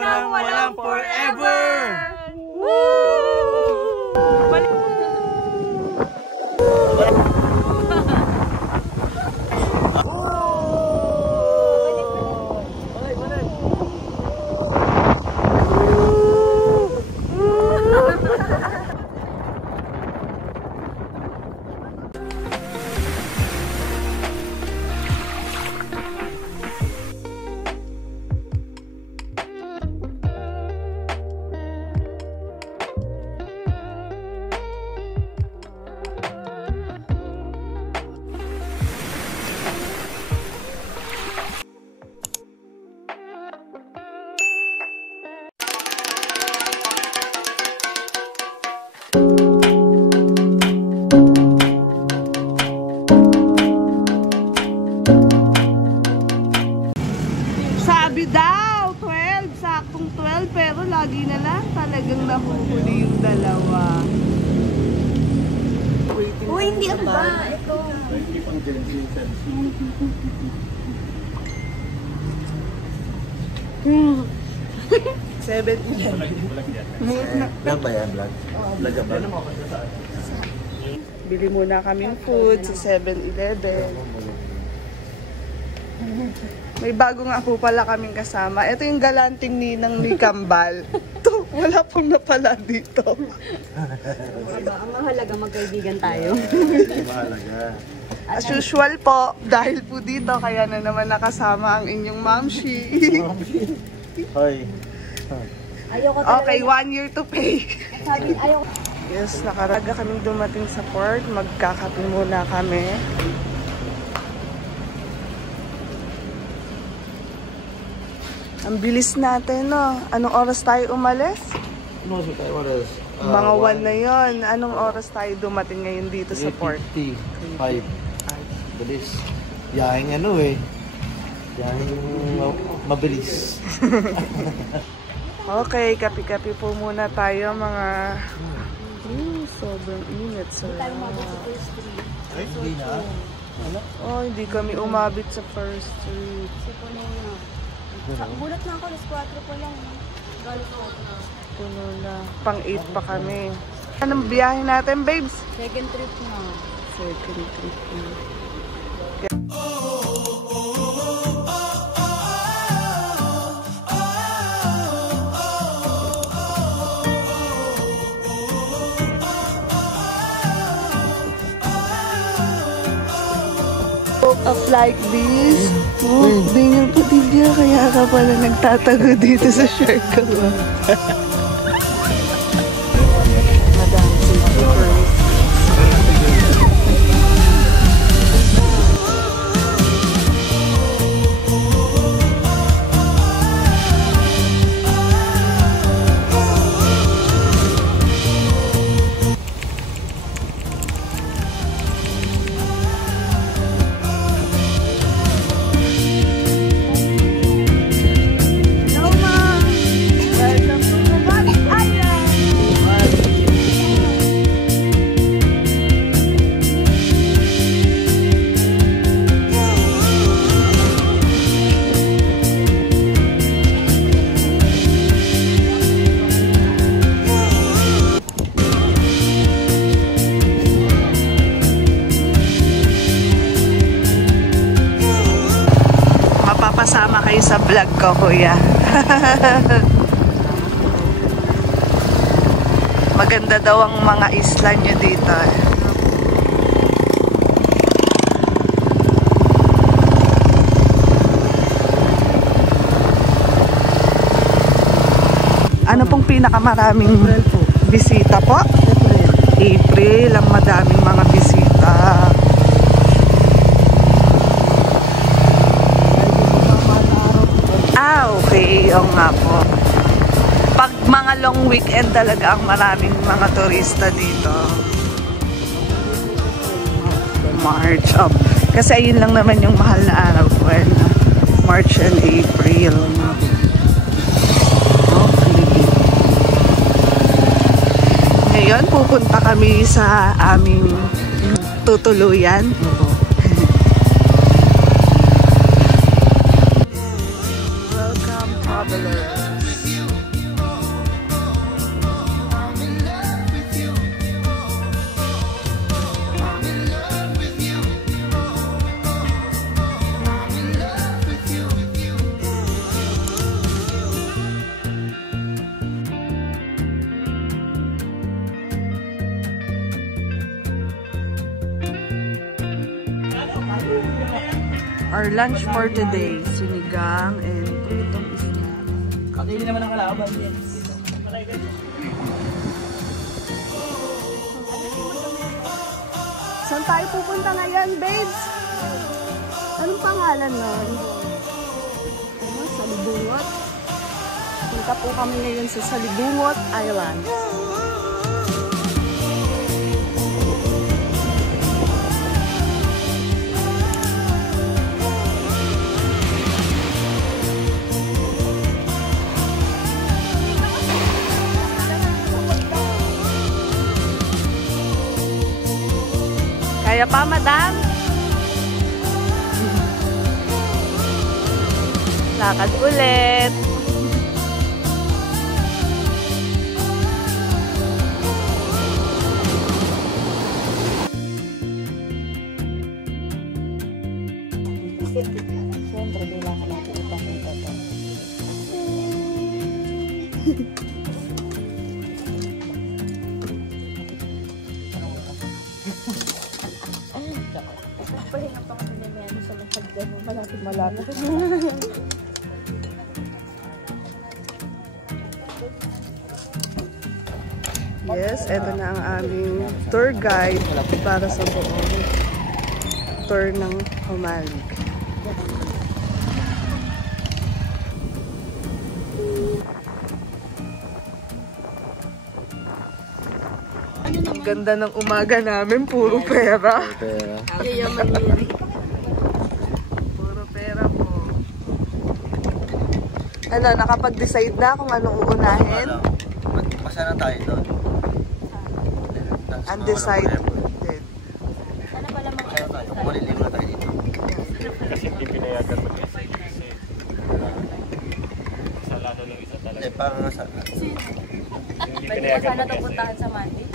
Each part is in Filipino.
walang forever! Sabi daw, 12, saktong 12, pero lagi na lang talagang nahuhuli yung dalawa. Uy, hindi ano ba? Ito. Vlog ba yan? Vlog? Vlog ba? Bili muna kaming food sa 7-Eleven. May bago nga po pala kaming kasama. Ito yung galanting ninang ni Kambal. Ito, wala pong napala dito. Ang mahalaga magkaibigan tayo. Mahalaga. As usual po, dahil po dito, kaya na naman nakasama ang inyong mamshi. Hoy. Ayoko talaga. Okay, 1 year to pay. Sabi, ayoko. Yes, nakaraga kaming dumating sa port. Magkakape muna kami. Ang bilis natin, no? Anong oras tayo umalis? Ano sa tayo oras? Mga 1 na yon. Anong oras tayo dumating ngayon dito sa port? 8:55. Bilis. Yahing ano eh. Yahing mabilis. Okay, kape-kape po muna tayo mga... sobrang init. So, Ay, hindi na. oh, hindi kami umabit sa first street. Bulat na ako, alas 4 pa lang. Galit ko na. Puno na. Pang 8 pa kami. Anong biyahe natin, babes? Second trip na. Second trip na. Up like this. Oh, Daniel Padilla, kaya ka pala nagtatago dito sa shirt ko. Madam, mapapasama kayo sa vlog ko, kuya. Maganda daw ang mga isla nyo dito. Ano pong pinakamaraming bisita po? April, ang madaming mga bisita. Okay, yung nga po. Pag mga long weekend talaga ang maraming mga turista dito. March up. Kasi ayun lang naman yung mahal na araw po. March and April. Okay. Ngayon, pupunta kami sa aming tutuluyan. Welcome, travelers. Our lunch for today, sinigang and itong isda. Kakili naman ang kalaban. Saan tayo pupunta ngayon, babes? Anong pangalan nun? Salibungot. Punta po kami ngayon sa Salibungot Island. Kaya pa, madam? Lakad ulit. Siyempre, kailangan natin ipakita to. Pahinga pa kami ni Meno sa masagdan mo. Malapit. Yes, eto na ang aming tour guide para sa buong tour ng Humalig. Ang ganda ng umaga namin, puro pera. Pera. Yayaman yun. Puro pera po. Ano, nakapag-decide na kung anong uunahin? Masa na tayo doon? Undecided. Sana pala Kaya tayo, maliliw na tayo dito. Kasi hindi pinayagan mag-isa kasi salado ng isa talaga. Eh, parang nasa... Hindi Pwede ko pinayagan sana mag-isa. ito puntahan sa Monday.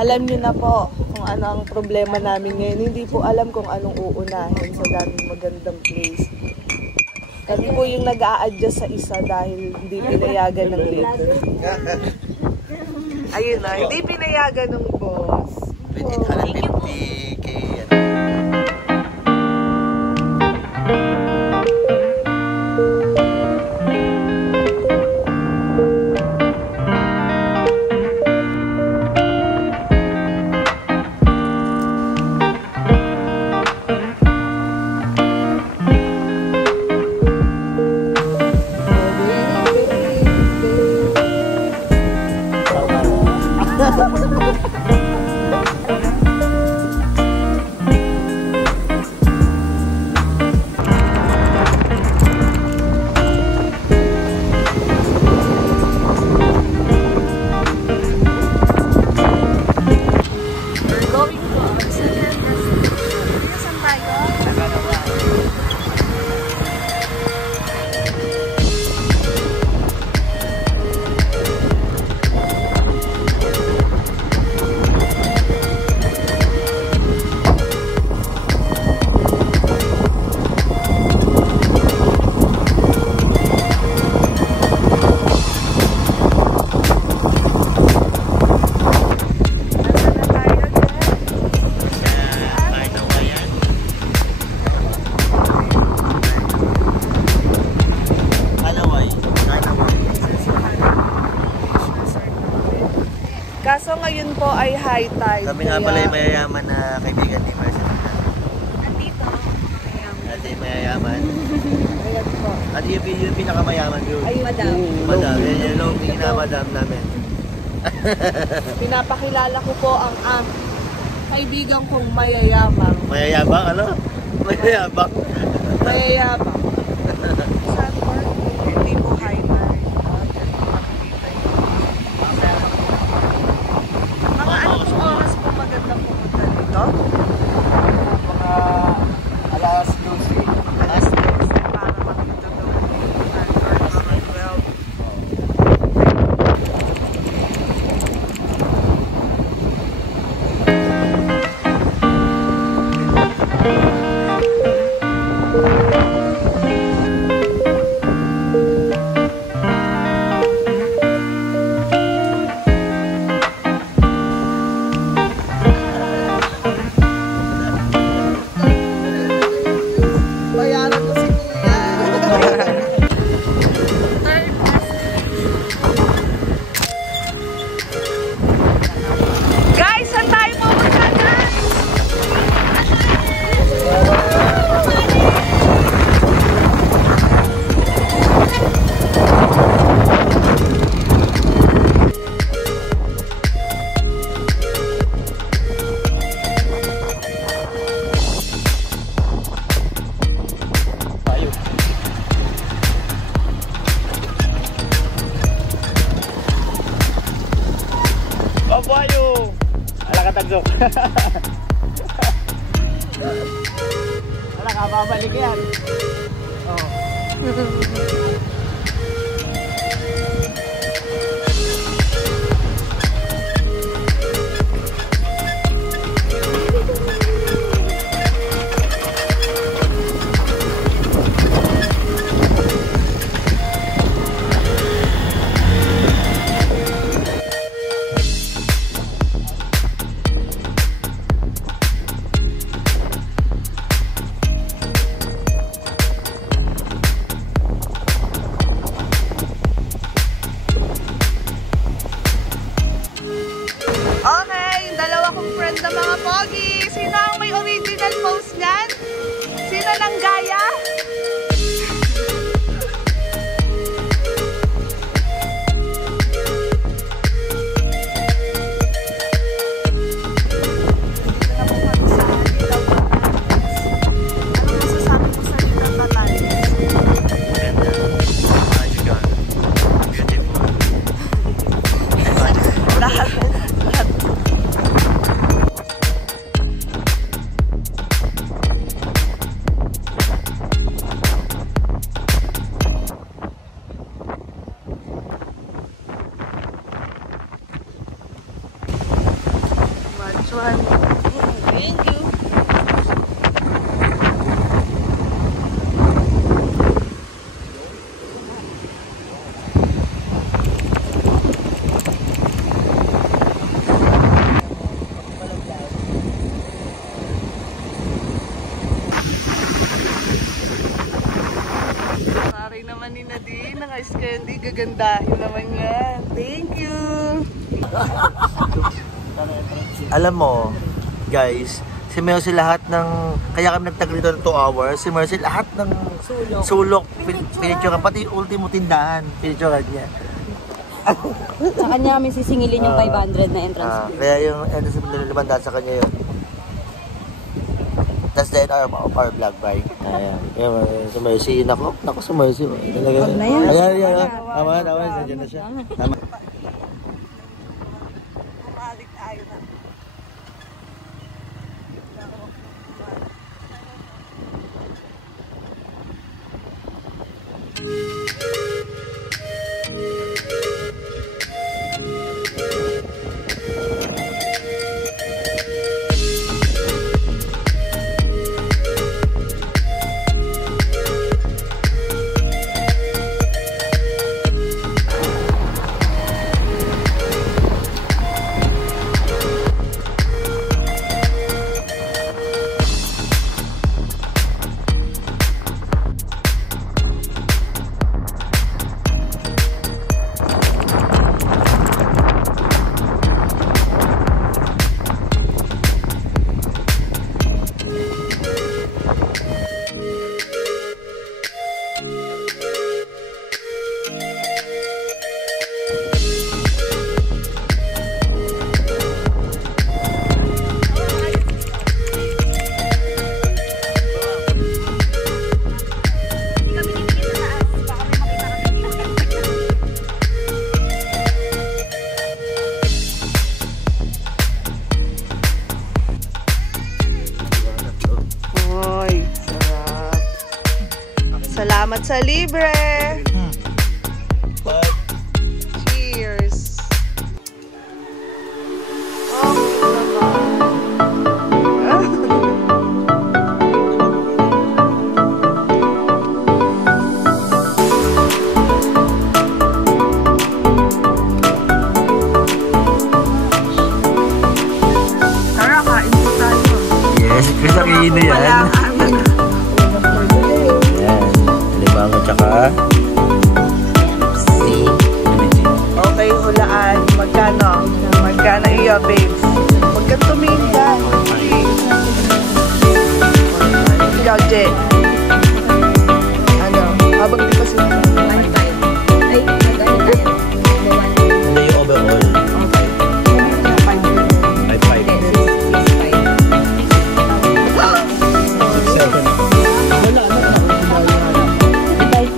Alam niyo na po kung ano ang problema namin ngayon. Hindi po alam kung anong uunahin sa daming magandang place. Kami po yung nag-a-adjust sa isa dahil hindi pinayagan ng leader. Ayun na, hindi pinayagan ng boss. Pwede hanapin kay... Kaso ngayon po ay high tide. Kami nga pala yung mayayaman na kaibigan ni Marcel. Andito. Ate yung mayayaman. Ayan po. Ate yung pinakamayaman yun. Ayun Madam. po. Madam, yan yung long madam namin. Pinapakilala ko po ang kaibigan kong mayayamang. Mayayabang, ano? Mayayabang. Mayayabang. Saan po? Hindi po high tide. Mga anong oras po magandang pumunta dito? Mga alas 12. Alas 12 para makita doon or mga 12. nakatagsok. Wala ka, babalik yan. Oh. Okay, yung dalawa kong friend na mga pogi. Sino ang may original pose niyan? Sino nang gaya? Thank you. Sorry naman ni Nadine, naka-ice candy, gagandahin naman yan. Thank you. Alam mo, guys, si Mercy lahat ng, kaya kami nagtagal dito ng 2 hours, si Mercy lahat ng sulok, pinicturean, pati yung ultimo tindahan, pinicturean niya. Sa kanya kami sisingilin yung 500 na entrance fee. Kaya yung entrance fee na 500 sa kanya yun. That's the end of our vlog, bye. Ayan, si Mercy, naku si Mercy. Ayan, tama, nandiyan na siya. Tama. Bumalik tayo na. Salamat sa libre! Cheers! Oh, tara, kain po tayo. Yes, Chris Aquino yan. Limango tsaka si Okay, hulaan. Magkano? Magkano iyo, babes? Huwag kang tumingin dyan. Ikaw, Je. Ano? Habang di pa sila. Ay, magkano tayo? hindi yung overall. Okay. 5.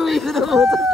Uwi ko na motor.